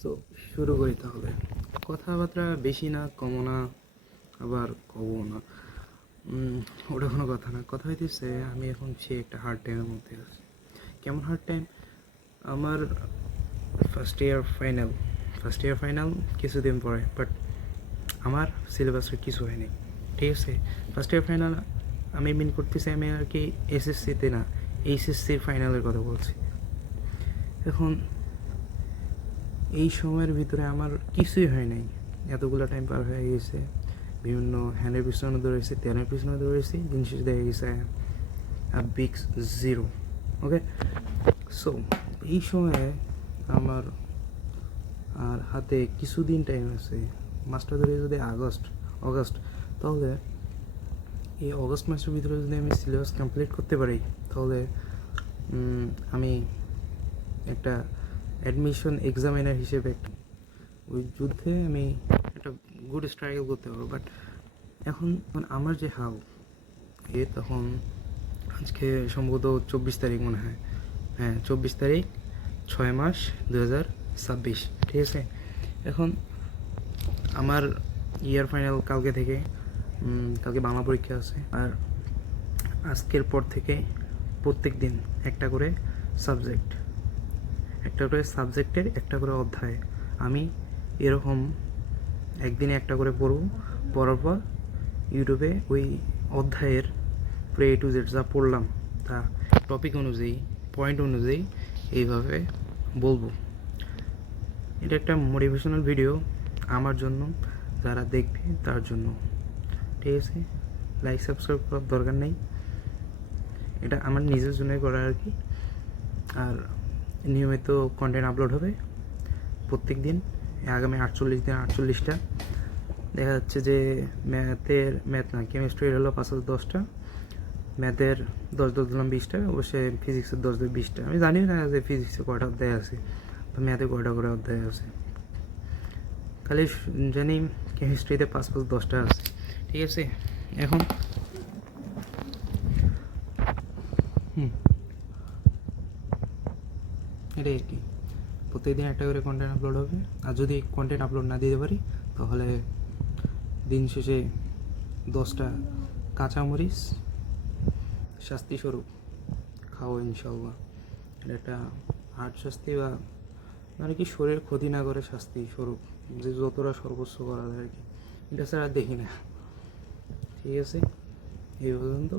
So শুরু করি তাহলে। কথাবার্তা বেশি না, কমও না, আবার কমও না। ওটা কোনো কথা না। কথা হইতেছে আমি এখন সে একটা হার্ড টাইমের মধ্যে আছি। কেমন হার্ড টাইম? আমার ফার্স্ট ইয়ার ফাইনাল কিছুদিন পরে, বাট আমার সিলেবাসের কিছু হয়নি। ঠিক আছে, ফার্স্ট ইয়ার ফাইনাল আমি মিন করতেছি, আমি আর কি এসএসসিতে না, এইচএসসির ফাইনালের কথা বলছি। এখন এই সময়ের ভিতরে আমার কিছুই হয় নাই, এতগুলো টাইম পার হয়ে গেছে, বিভিন্ন হ্যান্ডের পিছনে দৌড়েছি, তেলের পিছনে দৌড়েছি, দিন শেষে দেখা গেছে বিগ জিরো। ওকে, সো এই সময়ে আমার আর হাতে কিছুদিন টাইম আছে। মাসটা ধরে যদি অগাস্ট, তাহলে এই অগস্ট মাসের ভিতরে যদি আমি সিলেবাস কমপ্লিট করতে পারি, তাহলে আমি একটা অ্যাডমিশন এক্সামিনার হিসেবে ওই যুদ্ধে আমি একটা গুড স্ট্রাগল করতে পারবো। বাট এখন আমার যে হাল, তখন আজকে সম্ভবত 24 তারিখ মনে হয়, হ্যাঁ 24 তারিখ 6 মাস 2026, ঠিক আছে। এখন আমার ইয়ার ফাইনাল কালকে থেকে, কালকে বাংলা পরীক্ষা আছে, আর আজকের পর থেকে প্রত্যেক দিন একটা করে সাবজেক্টের একটা করে অধ্যায় আমি এরকম একদিনে একটা করে পড়ার পর ইউটিউবে ওই অধ্যায়ের পুরো A to Z যা পড়লাম তা টপিক অনুযায়ী, পয়েন্ট অনুযায়ী এইভাবে বলবো। এটা একটা মোটিভেশনাল ভিডিও আমার জন্য, যারা দেখবে তার জন্য, ঠিক আছে। লাইক সাবস্ক্রাইব করার দরকার নেই, এটা আমার নিজের জন্যই করা আর কি। আর নিয়মিত কন্টেন্ট আপলোড হবে প্রত্যেক দিন, আগামী 48 দিন 48টা। দেখা যাচ্ছে যে কেমিস্ট্রির হলো 5-10টা, ম্যাথের 10 দিলাম 20টা, অবশ্যই ফিজিক্সের 10-20টা। আমি জানি না যে ফিজিক্সে কয়টা অধ্যায় আছে বা ম্যাথে কয়টা করে অধ্যায় আছে, খালি জানি কেমিস্ট্রিতে 5-10টা আছে, ঠিক আছে। এখন এটাই আর কি, প্রত্যেকদিন একটা করে কন্টেন্ট আপলোড হবে। আর যদি কন্টেন্ট আপলোড না দিতে পারি, তাহলে দিন শেষে 10টা কাঁচামরিচ শাস্তিস্বরূপ খাও ইনশাল্লাহ। এটা একটা হার্ড শাস্তি, বা মানে কি শরীর ক্ষতি না করে শাস্তি স্বরূপ, যে যতটা সর্বোচ্চ করা যায় আর কি। এটা ছাড়া দেখি না, ঠিক আছে। এই পর্যন্ত।